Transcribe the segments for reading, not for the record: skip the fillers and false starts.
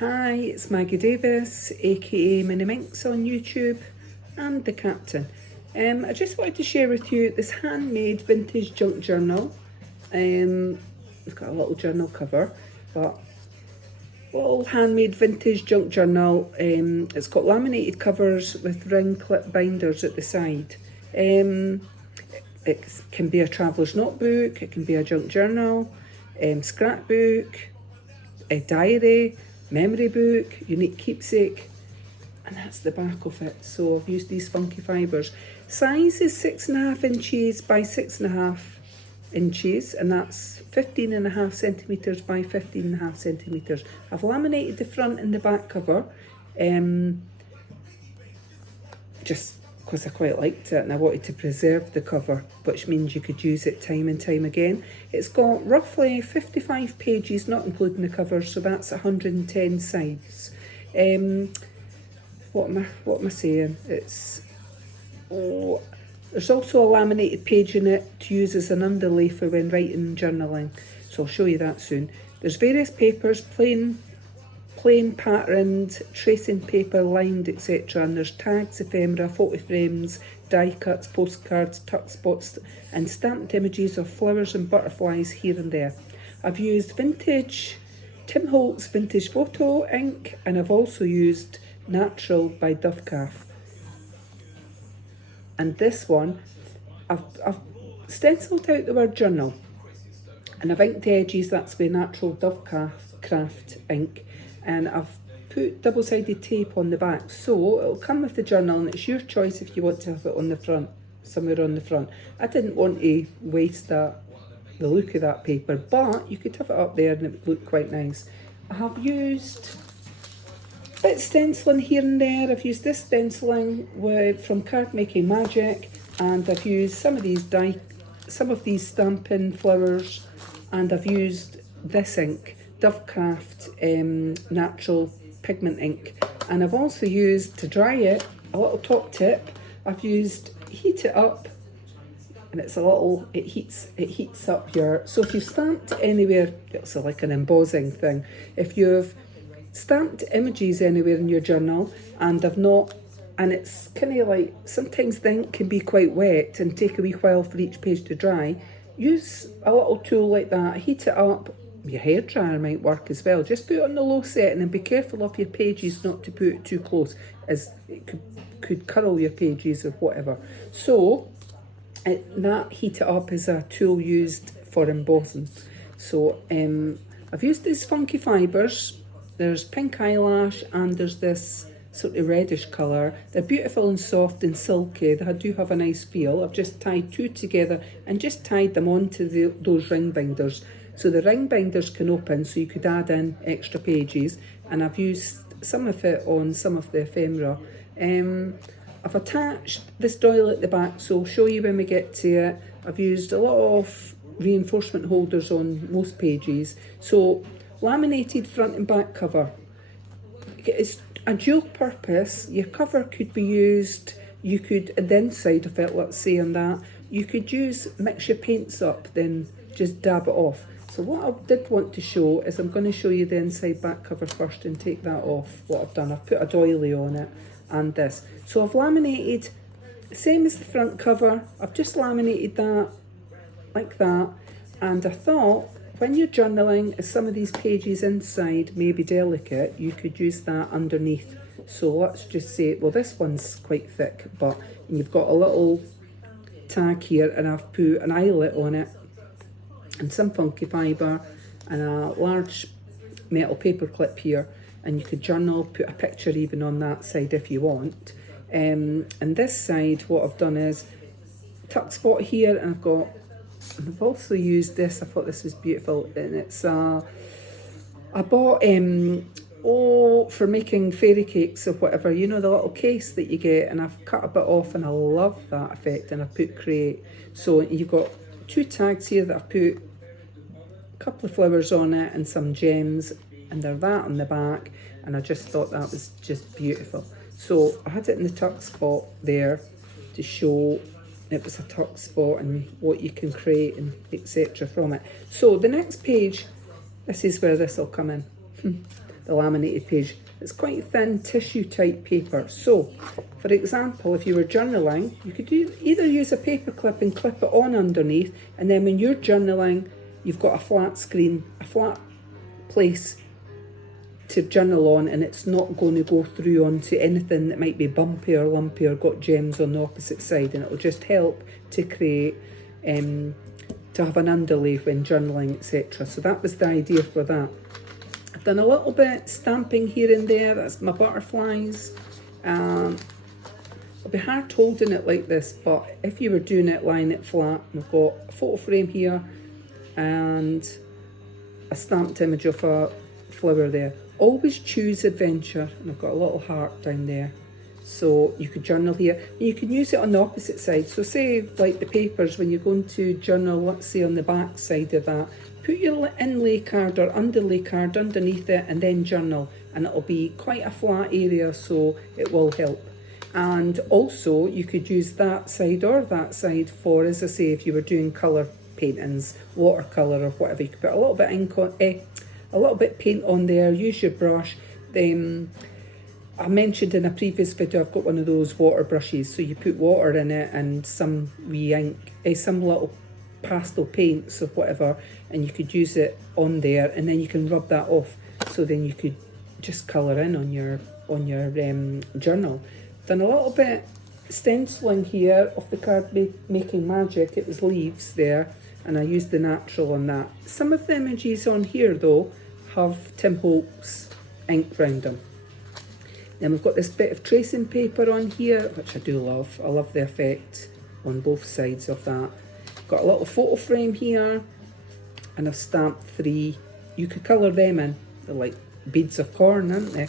Hi, it's Maggie Davis, aka Mini Minx on YouTube, and the Captain. I just wanted to share with you this handmade vintage junk journal. It's got a little journal cover, but little handmade vintage junk journal. It's got laminated covers with ring clip binders at the side. It can be a traveller's notebook, it can be a junk journal, scrapbook, a diary, memory book, unique keepsake, and that's the back of it. So I've used these funky fibres. Size is 6.5 inches by 6.5 inches, and that's 15.5 centimetres by 15.5 centimetres. I've laminated the front and the back cover, just because I quite liked it and I wanted to preserve the cover, which means you could use it time and time again. It's got roughly 55 pages, not including the cover, so that's 110 sides. What am I saying? There's also a laminated page in it to use as an underlay for when writing and journaling, so I'll show you that soon. There's various papers, plain patterned, tracing paper, lined, etc. And there's tags, ephemera, photo frames, die cuts, postcards, tuck spots, and stamped images of flowers and butterflies here and there. I've used vintage Tim Holtz vintage photo ink, and I've also used Natural by Dovecalf. And this one, I've stenciled out the word journal, and I've inked the edges. That's with Natural Dovecalf craft ink. And I've put double-sided tape on the back, so it'll come with the journal, and it's your choice if you want to have it on the front, somewhere on the front. I didn't want to waste the look of that paper, but you could have it up there and it would look quite nice. I have used a bit of stenciling here and there. I've used this stenciling from Card Making Magic, and I've used some of these stamping flowers, and I've used this ink, Dovecraft Natural Pigment ink, and I've also used, to dry it, a little top tip. I've used Heat It Up, and it heats up here. So if you've stamped anywhere, it's like an embossing thing. If you've stamped images anywhere in your journal and it's kind of like, sometimes the ink can be quite wet and take a wee while for each page to dry, use a little tool like that, heat it up. Your hairdryer might work as well. Just put it on the low setting and be careful of your pages not to put it too close, as it could curl your pages or whatever. So that Heat It Up is a tool used for embossing. So I've used these funky fibres. There's pink eyelash and there's this sort of reddish colour. They're beautiful and soft and silky. They do have a nice feel. I've just tied two together and just tied them onto those ring binders. So the ring binders can open, so you could add in extra pages, and I've used some of it on some of the ephemera. I've attached this doily at the back, so I'll show you when we get to it. I've used a lot of reinforcement holders on most pages. So laminated front and back cover. It's a dual purpose. Your cover could be used, you could, the inside of it, let's say on that, you could mix your paints up, then just dab it off. So what I did want to show is, I'm going to show you the inside back cover first and take that off. What I've done, I've put a doily on it and this. So I've laminated, same as the front cover, I've just laminated that like that. And I thought, when you're journaling, as some of these pages inside may be delicate, you could use that underneath. So let's just say, well, this one's quite thick, but you've got a little tag here, and I've put an eyelet on it, and some funky fibre, and a large metal paper clip here, and you could journal, put a picture even on that side if you want. And this side, what I've done is tuck spot here, and I've also used this. I thought this was beautiful, and it's I bought for making fairy cakes or whatever, you know, the little case that you get, and I've cut a bit off, and I love that effect, and I put create. So you've got two tags here that I've put a couple of flowers on it and some gems, and they're that on the back, and I just thought that was just beautiful. So I had it in the tuck spot there to show it was a tuck spot and what you can create and etc. from it. So the next page, this is where this will come in. the laminated page. It's quite thin tissue type paper. So, for example, if you were journaling, you could either use a paper clip and clip it on underneath, and then when you're journaling, you've got a flat screen, a flat place to journal on, and it's not going to go through onto anything that might be bumpy or lumpy or got gems on the opposite side, and it'll just help to create, to have an underlay when journaling, etc. So that was the idea for that. I've done a little bit stamping here and there. That's my butterflies. It'll be hard holding it like this, but if you were doing it lying it flat, we've got a photo frame here and a stamped image of a flower there. Always choose adventure, and I've got a little heart down there. So you could journal here. You can use it on the opposite side. So say like the papers, when you're going to journal, let's say on the back side of that, put your inlay card or underlay card underneath it and then journal, and it'll be quite a flat area, so it will help. And also you could use that side or that side for, as I say, if you were doing colour paintings, watercolour or whatever, you could put a little bit ink on, a little bit paint on there, use your brush. I mentioned in a previous video, I've got one of those water brushes, so you put water in it and some wee ink, some little pastel paints or whatever, and you could use it on there, and then you can rub that off, so then you could just colour in on your journal. Done a little bit stenciling here of the card making magic. It was leaves there, and I used the natural on that. Some of the images on here though have Tim Holtz ink around them. Then we've got this bit of tracing paper on here, which I do love. I love the effect on both sides of that. Got a little photo frame here, and I've stamped 3. You could colour them in. They're like beads of corn, aren't they?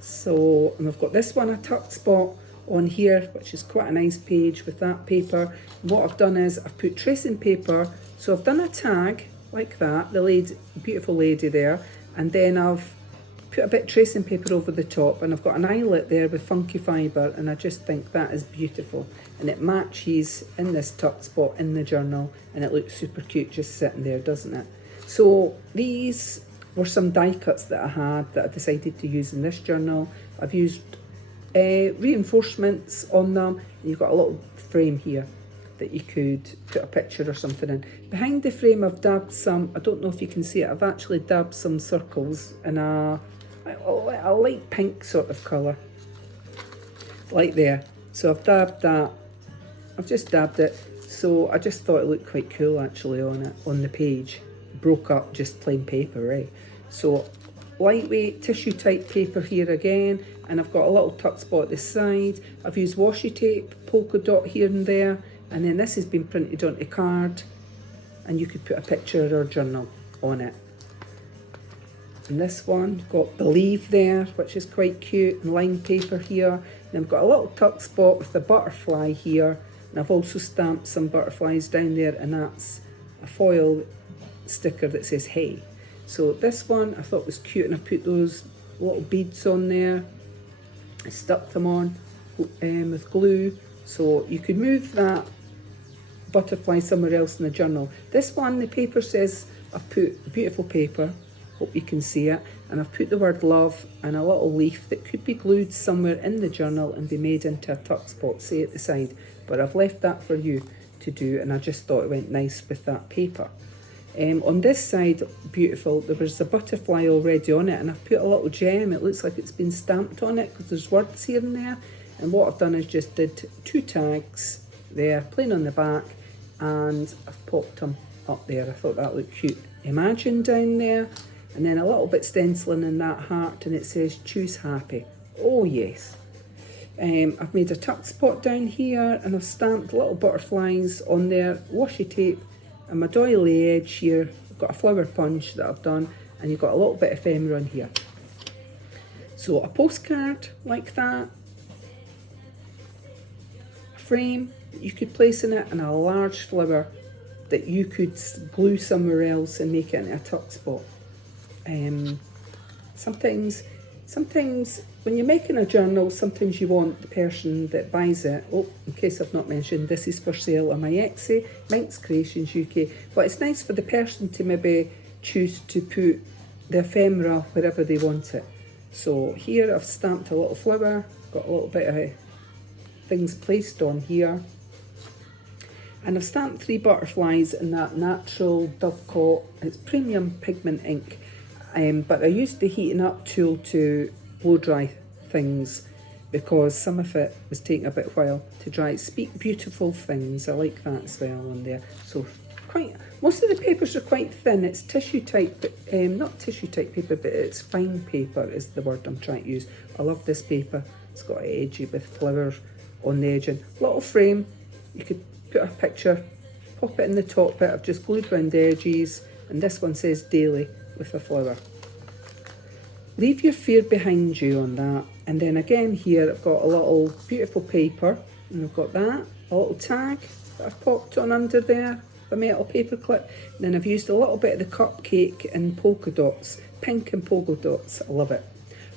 So, and we've got this one, a tucked spot on here, which is quite a nice page with that paper. And what I've done is I've put tracing paper, so I've done a tag like that, the lady, beautiful lady there, and then I've put a bit of tracing paper over the top, and I've got an eyelet there with funky fibre, and I just think that is beautiful, and it matches in this tucked spot in the journal, and it looks super cute just sitting there, doesn't it? So these were some die cuts that I had that I decided to use in this journal. I've used reinforcements on them, and you've got a little frame here that you could put a picture or something in. Behind the frame I've dabbed some, I don't know if you can see it, I've actually dabbed some circles in a light pink sort of colour, like there. So I've dabbed that, I've just dabbed it, so I just thought it looked quite cool actually on it, on the page. Broke up just plain paper, right? So lightweight tissue type paper here again, and I've got a little tuck spot at the side. I've used washi tape, polka dot here and there, and then this has been printed onto card, and you could put a picture or journal on it. And this one, got the leaf there, which is quite cute, and lined paper here. And I've got a little tuck spot with the butterfly here, and I've also stamped some butterflies down there, and that's a foil sticker that says hey. So this one I thought was cute, and I put those little beads on there. I stuck them on with glue, so you could move that butterfly somewhere else in the journal. This one, the paper says, I've put beautiful paper, hope you can see it, and I've put the word love and a little leaf that could be glued somewhere in the journal and be made into a tuck spot, say at the side, but I've left that for you to do, and I just thought it went nice with that paper. On this side, beautiful, there was a butterfly already on it, and I've put a little gem. It looks like it's been stamped on it because there's words here and there, and what I've done is just did 2 tags there, plain on the back, and I've popped them up there. I thought that looked cute. Imagine down there, and then a little bit stenciling in that heart, and it says choose happy. Oh yes. I've made a tuck spot down here, and I've stamped little butterflies on there, washi tape, and my doily edge here. I've got a flower punch that I've done, and you've got a little bit of ephemera on here. So a postcard like that, a frame that you could place in it, and a large flower that you could glue somewhere else and make it into a tuck spot. Sometimes when you're making a journal, sometimes you want the person that buys it, oh, in case I've not mentioned, this is for sale on my MinxCreationsUK, but it's nice for the person to maybe choose to put the ephemera wherever they want it. So here I've stamped a little flower, got a little bit of things placed on here. And I've stamped 3 butterflies in that natural Dovecot, it's premium pigment ink. But I used the heating up tool to blow dry things because some of it was taking a bit of while to dry. Speak beautiful things, I like that as well on there. So most of the papers are quite thin. It's tissue type, but not tissue type paper, but it's fine paper is the word I'm trying to use. I love this paper. It's got an edgy with flowers on the edge. And little frame, you could put a picture, pop it in the top bit. I've just glued around the edges, and this one says daily with a flower. Leave your fear behind you on that. And then again here I've got a little beautiful paper, and I've got that, a little tag that I've popped on under there, a metal paper clip. And then I've used a little bit of the cupcake and polka dots, pink and polka dots. I love it.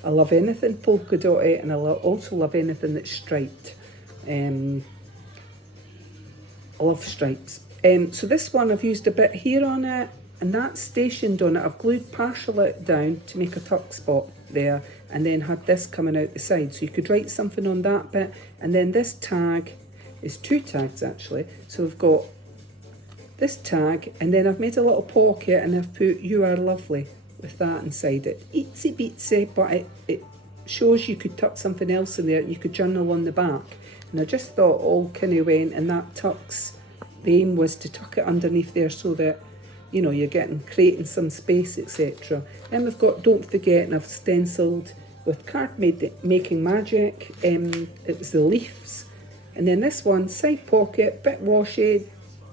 I love anything polka dotty, and I also love anything that's striped. I love stripes. So this one I've used a bit here on it, and that's stationed on it. I've glued partial it down to make a tuck spot there, and then had this coming out the side. So you could write something on that bit. And then this tag is 2 tags actually. So we've got this tag, and then I've made a little pocket, and I've put "You are lovely" with that inside it. Itsy bitsy, but it shows you could tuck something else in there, and you could journal on the back. And I just thought all kind of went, and that tucks, the aim was to tuck it underneath there so that, you know, you're creating some space, etc. Then we've got "Don't Forget," and I've stenciled with card making magic. It was the leaves. And then this one, side pocket, bit washy,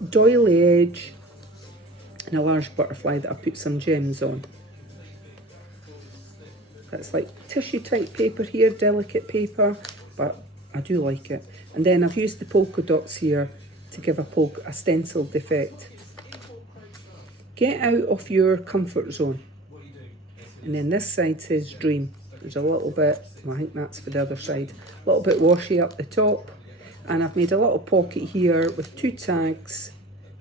doily edge, and a large butterfly that I put some gems on. That's like tissue type paper here, delicate paper, but I do like it. And then I've used the polka dots here to give a stenciled effect. Get out of your comfort zone. And then this side says "Dream." There's a little bit, I think that's for the other side, a little bit washy up the top. And I've made a little pocket here with 2 tags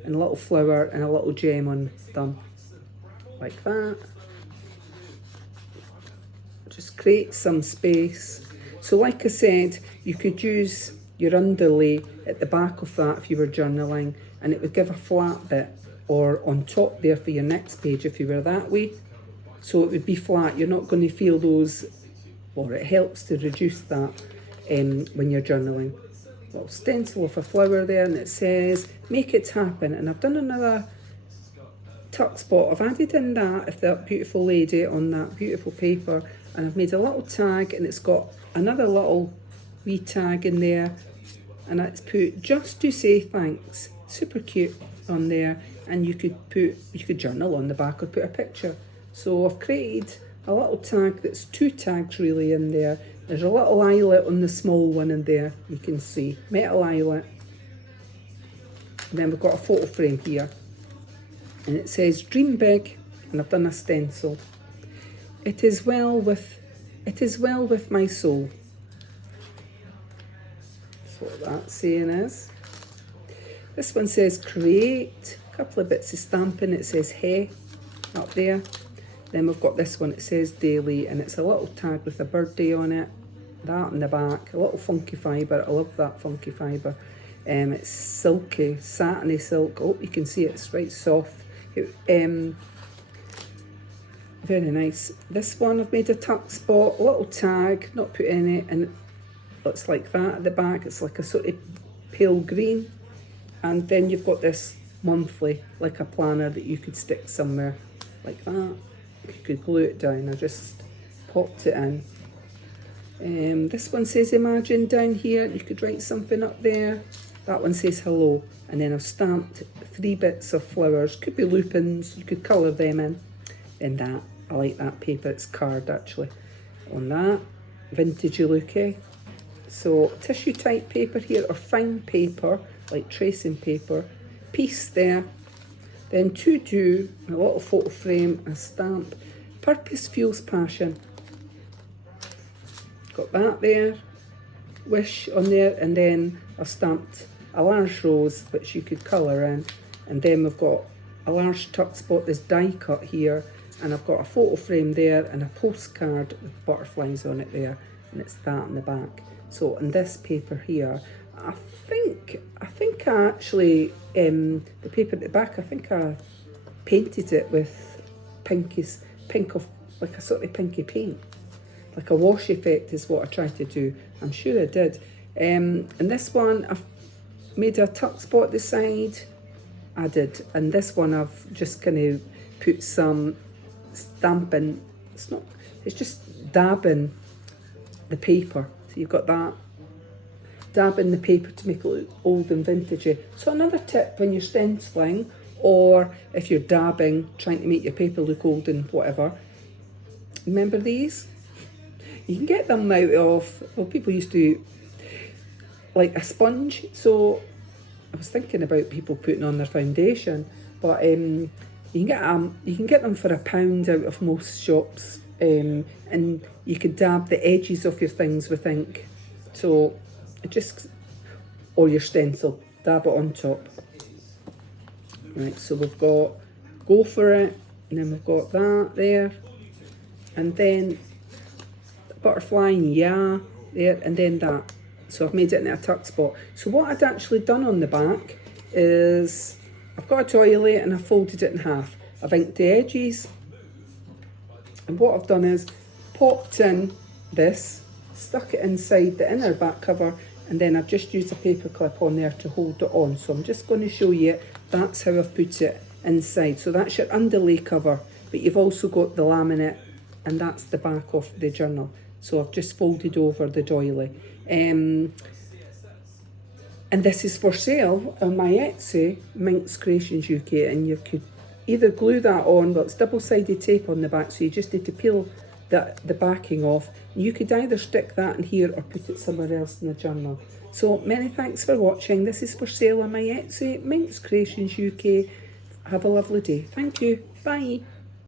and a little flower and a little gem on them, like that. Just create some space. So like I said, you could use your underlay at the back of that if you were journaling, and it would give a flat bit, or on top there for your next page if you were that way. So it would be flat. You're not going to feel those, or it helps to reduce that when you're journaling. A little stencil of a flower there, and it says "Make it happen." And I've done another tuck spot. I've added in that beautiful lady on that beautiful paper, and I've made a little tag, and it's got another little wee tag in there, and it's put "Just to say thanks." Super cute on there, and you could journal on the back or put a picture. So I've created a little tag that's 2 tags really in there. There's a little eyelet on the small one in there, you can see, metal eyelet. And then we've got a photo frame here, and it says "Dream big," and I've done a stencil. It is well with my soul. That's what that saying is. This one says "Create," a couple of bits of stamping. It says "Hey" up there. Then we've got this one, it says "Daily," and it's a little tag with a birthday on it. That in the back, a little funky fibre. I love that funky fibre. It's silky, satiny silk. Oh, you can see it's right soft. Very nice. This one I've made a tuck spot, a little tag, not put any, and it looks like that at the back. It's like a sort of pale green. And then you've got this monthly, like a planner that you could stick somewhere, like that. You could glue it down. I just popped it in. This one says "Imagine" down here. You could write something up there. That one says "Hello." And then I've stamped 3 bits of flowers. Could be lupins. You could colour them in. And that, I like that paper. It's card actually. On that, vintage UK. So tissue type paper here, or fine paper, like tracing paper. Piece there. Then to-do, a little photo frame, a stamp. Purpose fuels passion. Got that there. Wish on there, and then I've stamped a large rose, which you could colour in. And then we've got a large tuck spot, this die cut here. and I've got a photo frame there and a postcard with butterflies on it there, and it's that in the back. So on this paper here, I think I actually, the paper at the back, I think I painted it with pink of, like a sort of pinky paint. Like a wash effect is what I tried to do. I'm sure I did. And this one, I've made a tuck spot at the side. I did. And this one, I've just kind of put some stamping. It's just dabbing the paper. So you've got that. Dabbing the paper to make it look old and vintagey. So another tip when you're stenciling, or if you're dabbing, trying to make your paper look old and whatever, remember these? You can get them out of, well, people used to, like a sponge. So I was thinking about people putting on their foundation, but you can get them for £1 out of most shops, and you could dab the edges of your things with ink. So or your stencil, dab it on top. Right, so we've got go for it, and then we've got that there, and then butterfly and yeah there, and then that. So I've made it in a tuck spot. So what I'd actually done on the back is I've got a doily and I've folded it in half. I've inked the edges, and what I've done is popped in this, stuck it inside the inner back cover, and then I've just used a paper clip on there to hold it on. So I'm just going to show you, that's how I've put it inside. So that's your underlay cover, but you've also got the laminate, and that's the back of the journal. So I've just folded over the doily. And this is for sale on my Etsy, MinxCreationsUK, and you could either glue that on, well, it's double-sided tape on the back, so you just need to peel the backing off. You could either stick that in here or put it somewhere else in the journal. So many thanks for watching. This is for sale on my Etsy, MinxCreationsUK. Have a lovely day. Thank you. Bye.